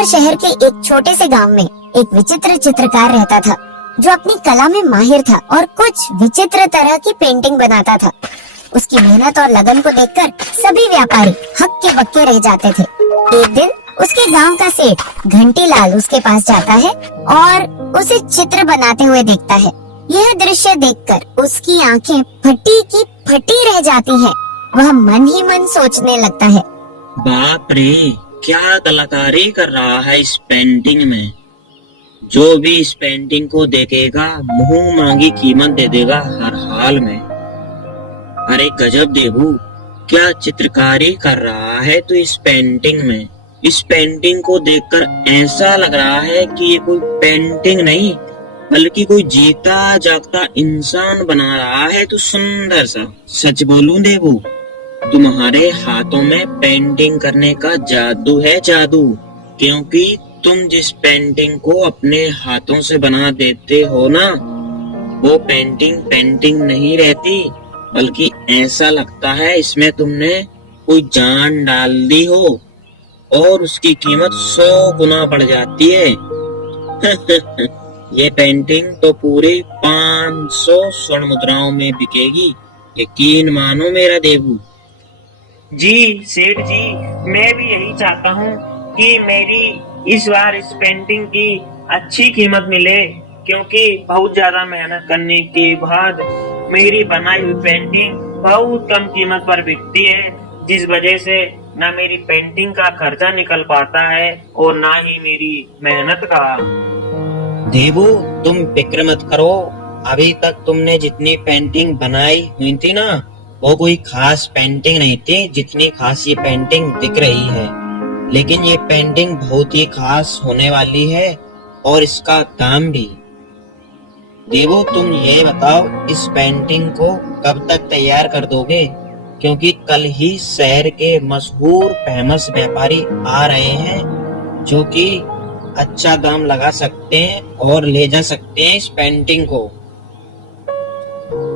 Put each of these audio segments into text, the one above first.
घंटीलाल शहर के एक छोटे से गांव में एक विचित्र चित्रकार रहता था, जो अपनी कला में माहिर था और कुछ विचित्र तरह की पेंटिंग बनाता था। उसकी मेहनत और लगन को देखकर सभी व्यापारी हक्के बक्के रह जाते थे। एक दिन उसके गांव का सेठ घंटीलाल उसके पास जाता है और उसे चित्र बनाते हुए देखता है। यह दृश्य देखकर उसकी आंखें फटी की फटी रह जाती हैं। वह मन ही मन सोचने लगता है, बाप रे, क्या कलाकारी कर रहा है इस पेंटिंग में। जो भी इस पेंटिंग को देखेगा मुंह मांगी कीमत दे देगा हर हाल में। अरे गजब देवू, क्या चित्रकारी कर रहा है तो इस पेंटिंग में। इस पेंटिंग को देखकर ऐसा लग रहा है कि ये कोई पेंटिंग नहीं बल्कि कोई जीता जागता इंसान बना रहा है। तो सुंदर सा। सच बोलूं देवू, तुम्हारे हाथों में पेंटिंग करने का जादू है, जादू। क्योंकि तुम जिस पेंटिंग को अपने हाथों से बना देते हो ना, वो पेंटिंग नहीं रहती, बल्कि ऐसा लगता है इसमें तुमने कोई जान डाल दी हो और उसकी कीमत 100 गुना बढ़ जाती है। ये पेंटिंग तो पूरी 500 स्वर्ण मुद्राओं में बिकेगी, यकीन मानो मेरा देवू। जी सेठ जी, मैं भी यही चाहता हूँ कि मेरी इस बार इस पेंटिंग की अच्छी कीमत मिले, क्योंकि बहुत ज्यादा मेहनत करने के बाद मेरी बनाई हुई पेंटिंग बहुत कम कीमत पर बिकती है, जिस वजह से ना मेरी पेंटिंग का खर्चा निकल पाता है और ना ही मेरी मेहनत का। देवू, तुम फिक्र मत करो। अभी तक तुमने जितनी पेंटिंग बनाई हुई थी ना, वो कोई खास पेंटिंग नहीं थी जितनी खास ये पेंटिंग दिख रही है। लेकिन ये पेंटिंग बहुत ही खास होने वाली है और इसका दाम भी। देवो, तुम ये बताओ, इस पेंटिंग को कब तक तैयार कर दोगे? क्योंकि कल ही शहर के मशहूर फेमस व्यापारी आ रहे हैं, जो कि अच्छा दाम लगा सकते हैं और ले जा सकते हैं इस पेंटिंग को।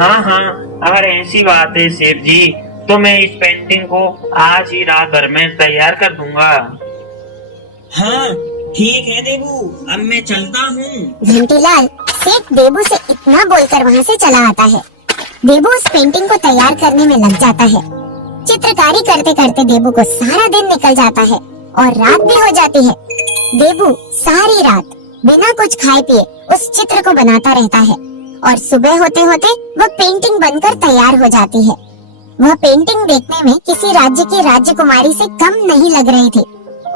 हाँ, अगर ऐसी बात है सेठ जी, तो मैं इस पेंटिंग को आज ही रात भर में तैयार कर दूंगा। हाँ ठीक है देवू, अब मैं चलता हूँ। घंटीलाल सेठ देबू से इतना बोलकर वहाँ से चला आता है। देबू उस पेंटिंग को तैयार करने में लग जाता है। चित्रकारी करते करते देबू को सारा दिन निकल जाता है और रात भी हो जाती है। देबू सारी रात बिना कुछ खाए पिए उस चित्र को बनाता रहता है और सुबह होते होते वह पेंटिंग बनकर तैयार हो जाती है। वह पेंटिंग देखने में किसी राज्य की राजकुमारी से कम नहीं लग रही थी।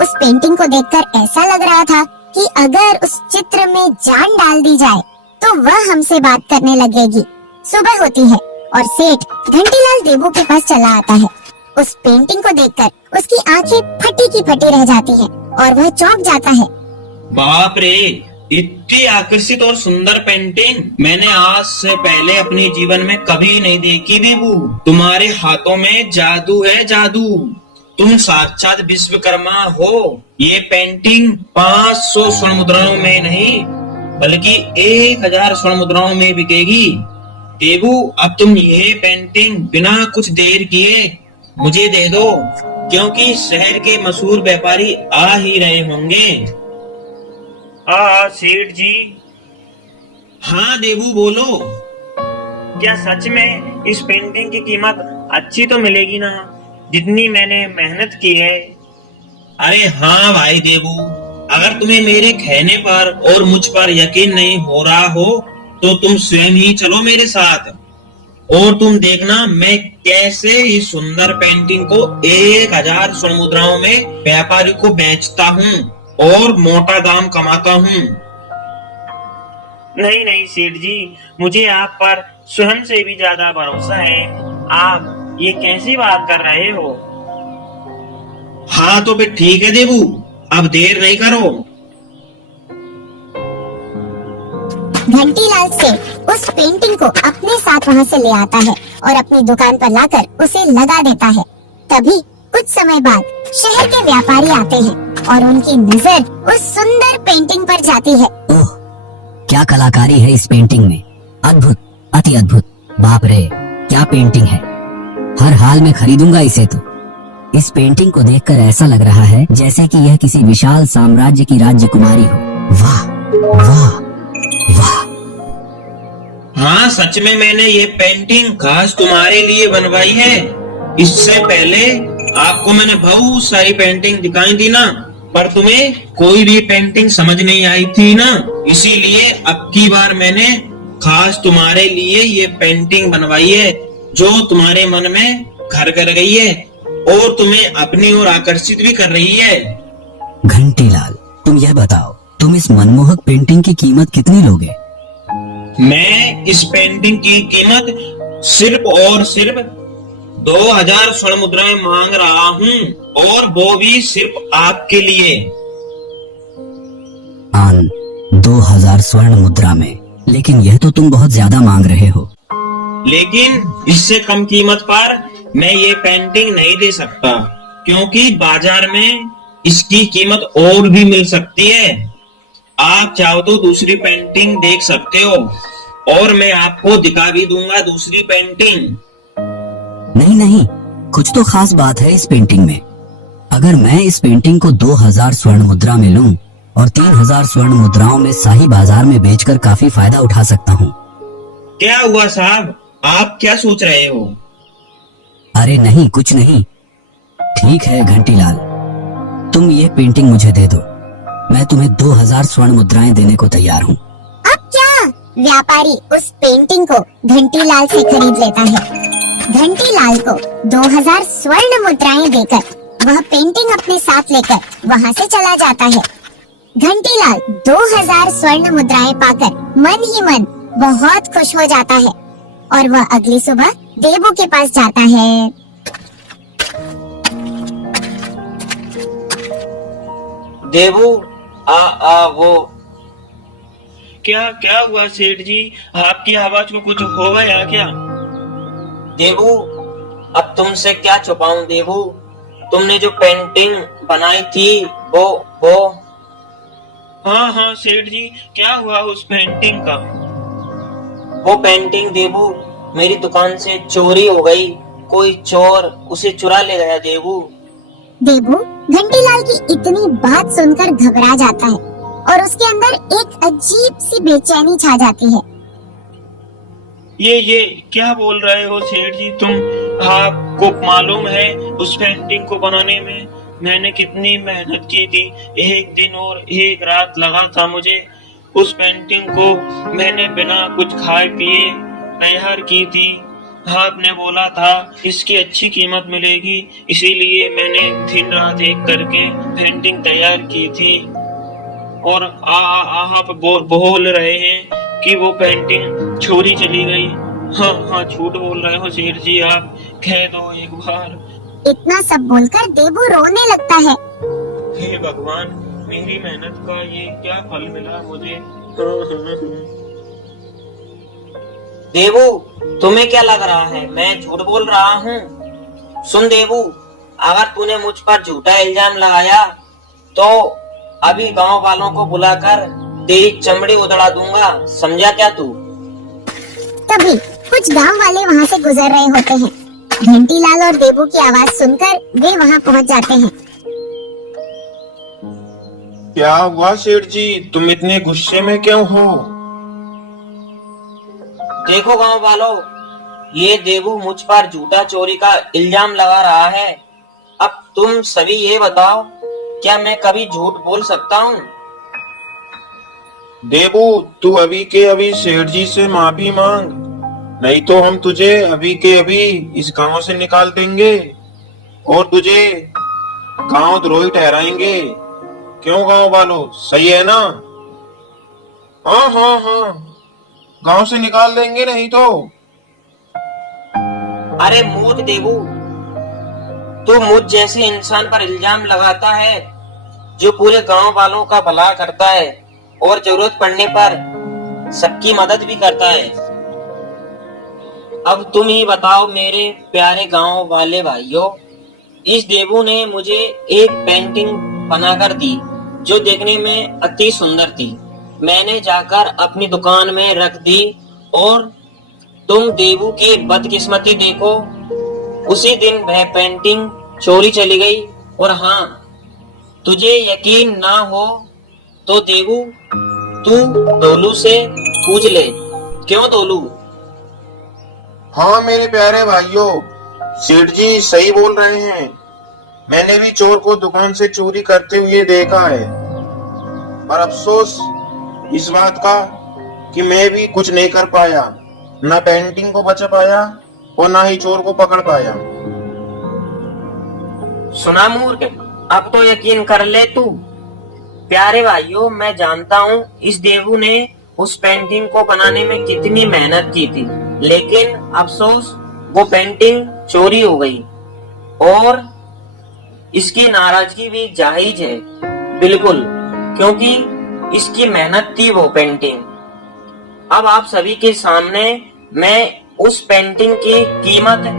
उस पेंटिंग को देखकर ऐसा लग रहा था कि अगर उस चित्र में जान डाल दी जाए तो वह हमसे बात करने लगेगी। सुबह होती है और सेठ घंटीलाल देबू के पास चला आता है। उस पेंटिंग को देखकर उसकी आंखें फटी की फटी रह जाती हैं और वह चौंक जाता है। बाप रे, इतनी आकर्षित और सुंदर पेंटिंग मैंने आज से पहले अपने जीवन में कभी नहीं देखी देबू। तुम्हारे हाथों में जादू है, जादू। तुम साक्षात विश्वकर्मा हो। ये पेंटिंग 500 स्वर्ण मुद्राओं में नहीं बल्कि 1000 स्वर्ण मुद्राओं में बिकेगी। देबू, अब तुम ये पेंटिंग बिना कुछ देर किए मुझे दे दो, क्योंकि शहर के मशहूर व्यापारी आ ही रहे होंगे। सेठ जी। हाँ देबू, बोलो। क्या सच में इस पेंटिंग की कीमत अच्छी तो मिलेगी ना, जितनी मैंने मेहनत की है? अरे हाँ भाई देबू, अगर तुम्हें मेरे कहने पर और मुझ पर यकीन नहीं हो रहा हो तो तुम स्वयं ही चलो मेरे साथ और तुम देखना मैं कैसे इस सुंदर पेंटिंग को 1000 स्वर्ण मुद्राओं में व्यापारी को बेचता हूँ और मोटा दाम कमाता हूँ। नहीं सेठ जी, मुझे आप पर स्वयं से भी ज्यादा भरोसा है। आप ये कैसी बात कर रहे हो? हाँ तो फिर ठीक है देबू, अब देर नहीं करो। घंटीलाल सेठ उस पेंटिंग को अपने साथ वहाँ से ले आता है और अपनी दुकान पर लाकर उसे लगा देता है। तभी कुछ समय बाद शहर के व्यापारी आते हैं और उनकी नजर उस सुंदर पेंटिंग पर जाती है। ओह, क्या कलाकारी है इस पेंटिंग में। अद्भुत, अति अद्भुत। बाप रे, क्या पेंटिंग है। हर हाल में खरीदूंगा इसे तो। इस पेंटिंग को देखकर ऐसा लग रहा है जैसे कि यह किसी विशाल साम्राज्य की राजकुमारी हो। वाह वाह वाह। हाँ, सच में मैंने ये पेंटिंग खास तुम्हारे लिए बनवाई है। इससे पहले आपको मैंने बहुत सारी पेंटिंग दिखाई थी ना, पर तुम्हें कोई भी पेंटिंग समझ नहीं आई थी ना, इसीलिए अब की बार मैंने खास तुम्हारे लिए ये पेंटिंग बनवाई है, जो तुम्हारे मन में घर कर गई है और तुम्हें अपनी ओर आकर्षित भी कर रही है। घंटीलाल, तुम यह बताओ, तुम इस मनमोहक पेंटिंग की कीमत कितनी लोगे? मैं इस पेंटिंग की कीमत सिर्फ और सिर्फ 2000 स्वर्ण मुद्राएं मांग रहा हूँ, और वो भी सिर्फ आपके लिए। 2000 स्वर्ण मुद्रा में? लेकिन यह तो तुम बहुत ज्यादा मांग रहे हो। लेकिन इससे कम कीमत पर मैं ये पेंटिंग नहीं दे सकता, क्योंकि बाजार में इसकी कीमत और भी मिल सकती है। आप चाहो तो दूसरी पेंटिंग देख सकते हो, और मैं आपको दिखा भी दूंगा दूसरी पेंटिंग। नहीं नहीं, कुछ तो खास बात है इस पेंटिंग में। अगर मैं इस पेंटिंग को 2000 स्वर्ण मुद्रा में लूं और 3000 स्वर्ण मुद्राओं में शाही बाजार में बेचकर काफी फायदा उठा सकता हूँ। क्या हुआ साहब, आप क्या सोच रहे हो? अरे नहीं, कुछ नहीं। ठीक है घंटीलाल, तुम ये पेंटिंग मुझे दे दो। मैं तुम्हें 2000 स्वर्ण मुद्राएं देने को तैयार हूँ। अब क्या? व्यापारी उस पेंटिंग को घंटीलाल से खरीद लेता है। घंटीलाल को 2000 स्वर्ण मुद्राएं देकर वह पेंटिंग अपने साथ लेकर वहाँ से चला जाता है। घंटीलाल 2000 स्वर्ण मुद्राएं पाकर मन ही मन बहुत खुश हो जाता है और वह अगली सुबह देवू के पास जाता है। देवू, वो क्या क्या हुआ सेठ जी? आपकी आवाज में कुछ हो गया क्या? देवू, अब तुमसे क्या छुपाऊं देवू, तुमने जो पेंटिंग बनाई थी वो हाँ हाँ सेठ जी, क्या हुआ उस पेंटिंग का? वो पेंटिंग देवू मेरी दुकान से चोरी हो गई। कोई चोर उसे चुरा ले गया देवू। देवू घंटीलाल की इतनी बात सुनकर घबरा जाता है और उसके अंदर एक अजीब सी बेचैनी छा जाती है। ये क्या बोल रहे हो सेठ जी तुम? आपको मालूम है उस पेंटिंग को बनाने में मैंने कितनी मेहनत की थी। एक दिन और एक रात लगा था मुझे। उस पेंटिंग को मैंने बिना कुछ खाए पिए तैयार की थी। आपने बोला था इसकी अच्छी कीमत मिलेगी, इसीलिए मैंने दिन रात एक करके पेंटिंग तैयार की थी। और आप बोल रहे हैं कि वो पेंटिंग चोरी चली गई। हाँ हाँ, झूठ बोल रहे हो सेठ जी, आप कह दो एक बार। इतना सब बोलकर देवू रोने लगता है। हे भगवान, मेरी मेहनत का ये क्या फल मिला मुझे। देवू, तुम्हें क्या लग रहा है मैं झूठ बोल रहा हूँ? सुन देवू, अगर तूने मुझ पर झूठा इल्जाम लगाया तो अभी गांव वालों को बुलाकर तेरी चमड़ी उधड़ा दूंगा, समझा क्या तू? तभी कुछ गांव वाले वहाँ से गुजर रहे होते हैं। घंटीलाल और देवू की आवाज सुनकर वे वहाँ पहुँच जाते हैं। क्या हुआ सेठ जी, तुम इतने गुस्से में क्यों हो? देखो गांव वालों, ये देवू मुझ पर झूठा चोरी का इल्जाम लगा रहा है। अब तुम सभी ये बताओ, क्या मैं कभी झूठ बोल सकता हूँ? देवू, तू अभी के अभी सेठ जी से माफी मांग, नहीं तो हम तुझे अभी के अभी इस गांव से निकाल देंगे और तुझे गांव द्रोही ठहराएंगे। क्यों गांव वालों, सही है ना? हाँ हाँ हाँ, गांव से निकाल देंगे नहीं तो। अरे मूर्ख देवू, तू मुझ जैसे इंसान पर इल्जाम लगाता है जो पूरे गांव वालों का भला करता है और जरूरत पड़ने पर सबकी मदद भी करता है। अब तुम ही बताओ मेरे प्यारे गांव वाले भाइयों, इस देवू ने मुझे एक पेंटिंग बनाकर दी जो देखने में अति सुंदर थी। मैंने जाकर अपनी दुकान में रख दी और तुम देवू की बदकिस्मती देखो, उसी दिन वह पेंटिंग चोरी चली गई। और हाँ, तुझे यकीन ना हो तो देवू, तू दोलू से पूछ ले। क्यों दोलू? हाँ मेरे प्यारे भाइयों, सेठ जी सही बोल रहे हैं। मैंने भी चोर को दुकान से चोरी करते हुए देखा है, पर अफसोस इस बात का कि मैं भी कुछ नहीं कर पाया, ना पेंटिंग को बचा पाया और ना ही चोर को पकड़ पाया। सुना मूर्ख, अब तो यकीन कर ले तू। प्यारे भाइयों, मैं जानता हूँ इस देवू ने उस पेंटिंग को बनाने में कितनी मेहनत की थी, लेकिन अफसोस वो पेंटिंग चोरी हो गई। और इसकी नाराजगी भी जायज है, बिल्कुल, क्योंकि इसकी मेहनत थी वो पेंटिंग। अब आप सभी के सामने मैं उस पेंटिंग की कीमत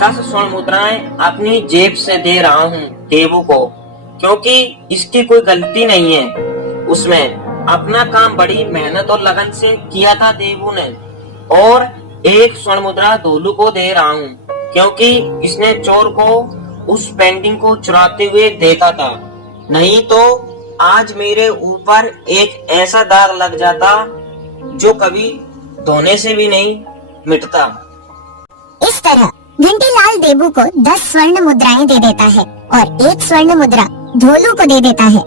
10 स्वर्ण मुद्राएं अपनी जेब से दे रहा हूँ देवू को, क्योंकि इसकी कोई गलती नहीं है। उसमें अपना काम बड़ी मेहनत और लगन से किया था देवू ने। और 1 स्वर्ण मुद्रा दोलू को दे रहा हूँ, क्योंकि इसने चोर को उस पेंटिंग को चुराते हुए देखा था। नहीं तो आज मेरे ऊपर एक ऐसा दाग लग जाता जो कभी धोने से भी नहीं मिटता। इस तरह घंटीलाल देबू को 10 स्वर्ण मुद्राएं दे देता है और 1 स्वर्ण मुद्रा धोलू को दे देता है।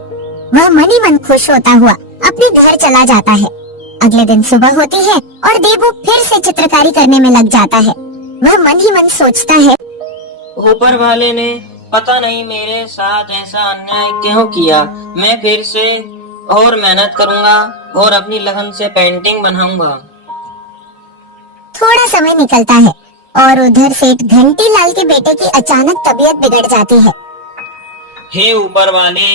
वह मन ही मन खुश होता हुआ अपने घर चला जाता है। अगले दिन सुबह होती है और देबू फिर से चित्रकारी करने में लग जाता है। वह मन ही मन सोचता है, ऊपर वाले ने पता नहीं मेरे साथ ऐसा अन्याय क्यों किया। मैं फिर से और मेहनत करूंगा और अपनी लगन से पेंटिंग बनाऊंगा। थोड़ा समय निकलता है और उधर सेठ घंटीलाल के बेटे की अचानक तबीयत बिगड़ जाती है। हे ऊपर वाले,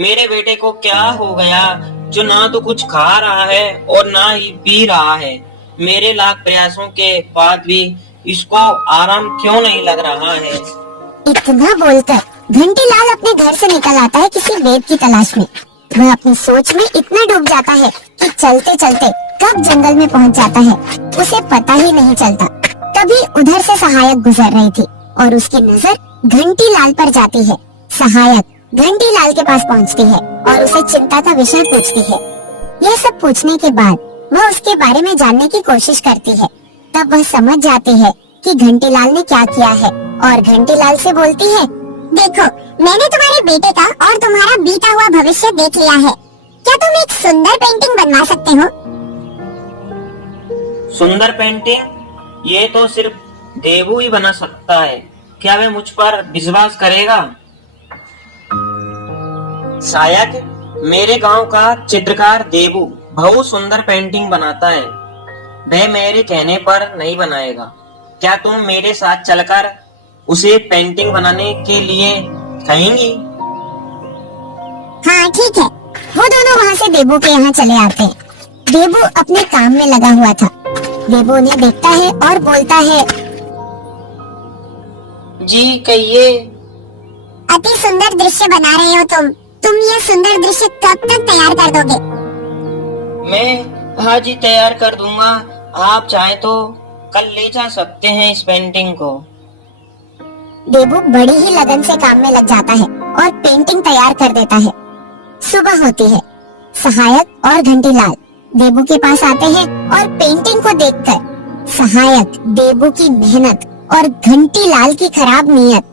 मेरे बेटे को क्या हो गया जो ना तो कुछ खा रहा है और ना ही पी रहा है। मेरे लाख प्रयासों के बाद भी इसको आराम क्यों नहीं लग रहा है। इतना बोलकर घंटीलाल अपने घर से निकल आता है किसी वेद की तलाश में। वह अपनी सोच में इतना डूब जाता है कि चलते चलते कब जंगल में पहुंच जाता है उसे पता ही नहीं चलता। तभी उधर से सहायक गुजर रही थी और उसकी नजर घंटीलाल पर जाती है। सहायक घंटीलाल के पास पहुंचती है और उसे चिंता का विषय पूछती है। यह सब पूछने के बाद वह उसके बारे में जानने की कोशिश करती है। तब वह समझ जाती है कि घंटीलाल ने क्या किया है और घंटीलाल से बोलती है, देखो, मैंने तुम्हारे बेटे का और तुम्हारा बीता हुआ भविष्य देख लिया है। क्या तुम एक सुंदर पेंटिंग बनवा सकते हो? सुंदर पेंटिंग? ये तो सिर्फ देवू ही बना सकता है। क्या वे मुझ पर विश्वास करेगा? शायद मेरे गांव का चित्रकार देवू बहुत सुंदर पेंटिंग बनाता है। वह मेरे कहने पर नहीं बनाएगा। क्या तुम मेरे साथ चलकर उसे पेंटिंग बनाने के लिए कहेंगी? हाँ ठीक है। वो दोनों वहाँ से देबू के यहाँ चले आते हैं। देबू अपने काम में लगा हुआ था। देबू उन्हें देखता है और बोलता है, जी कहिए। अति सुंदर दृश्य बना रहे हो तुम ये सुंदर दृश्य कब तक तैयार कर दोगे? मैं आज ही तैयार कर दूंगा। आप चाहे तो कल ले जा सकते हैं इस पेंटिंग को। देबू बड़ी ही लगन से काम में लग जाता है और पेंटिंग तैयार कर देता है। सुबह होती है। सहायक और घंटीलाल देबू के पास आते हैं और पेंटिंग को देखकर सहायक देबू की मेहनत और घंटीलाल की खराब नीयत,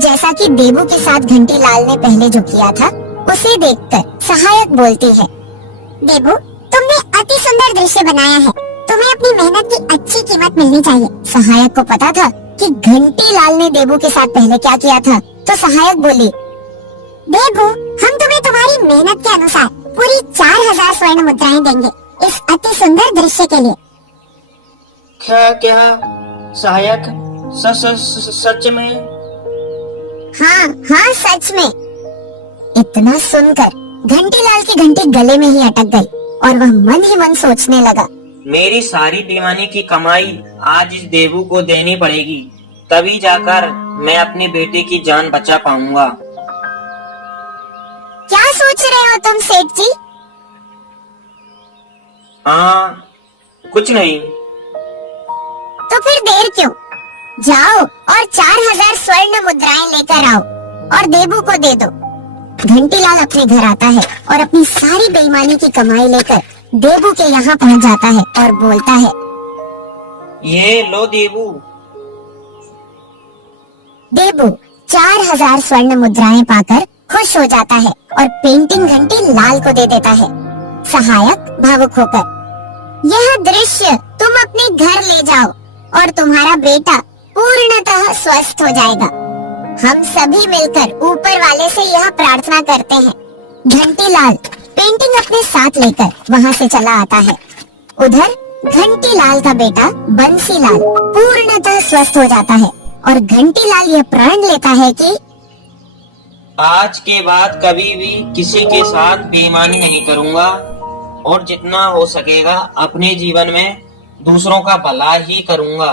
जैसा कि देबू के साथ घंटीलाल ने पहले जो किया था, उसे देखकर सहायक बोलती है, देबू, तुमने अति सुंदर दृश्य बनाया है। तुम्हें अपनी मेहनत की अच्छी कीमत मिलनी चाहिए। सहायक को पता था कि घंटीलाल ने देबू के साथ पहले क्या किया था, तो सहायक बोली, देबू, हम तुम्हें तुम्हारी मेहनत के अनुसार पूरी 4000 स्वर्ण मुद्राएं देंगे इस अति सुंदर दृश्य के लिए। क्या क्या सहायक सच में? हाँ सच में। इतना सुनकर घंटीलाल की घंटी गले में ही अटक गई और वह मन ही मन सोचने लगा, मेरी सारी दीवानी की कमाई आज इस देवू को देनी पड़ेगी, तभी जाकर मैं अपने बेटे की जान बचा पाऊंगा। क्या सोच रहे हो तुम सेठ जी? हाँ, कुछ नहीं। तो फिर देर क्यों? जाओ और 4000 स्वर्ण मुद्राएं लेकर आओ और देबू को दे दो। घंटीलाल अपने घर आता है और अपनी सारी बेईमानी की कमाई लेकर देबू के यहाँ पहुँच जाता है और बोलता है, ये लो देबू। देबू 4000 स्वर्ण मुद्राएं पाकर खुश हो जाता है और पेंटिंग घंटी लाल को दे देता है। सहायक भावुक होकर, यह दृश्य तुम अपने घर ले जाओ और तुम्हारा बेटा पूर्णतः स्वस्थ हो जाएगा। हम सभी मिलकर ऊपर वाले से यह प्रार्थना करते हैं। घंटीलाल पेंटिंग अपने साथ लेकर वहाँ से चला आता है। उधर घंटीलाल का बेटा बंसीलाल पूर्णतः स्वस्थ हो जाता है और घंटीलाल यह प्रण लेता है कि आज के बाद कभी भी किसी के साथ बेईमानी नहीं करूंगा और जितना हो सकेगा अपने जीवन में दूसरों का भला ही करूंगा।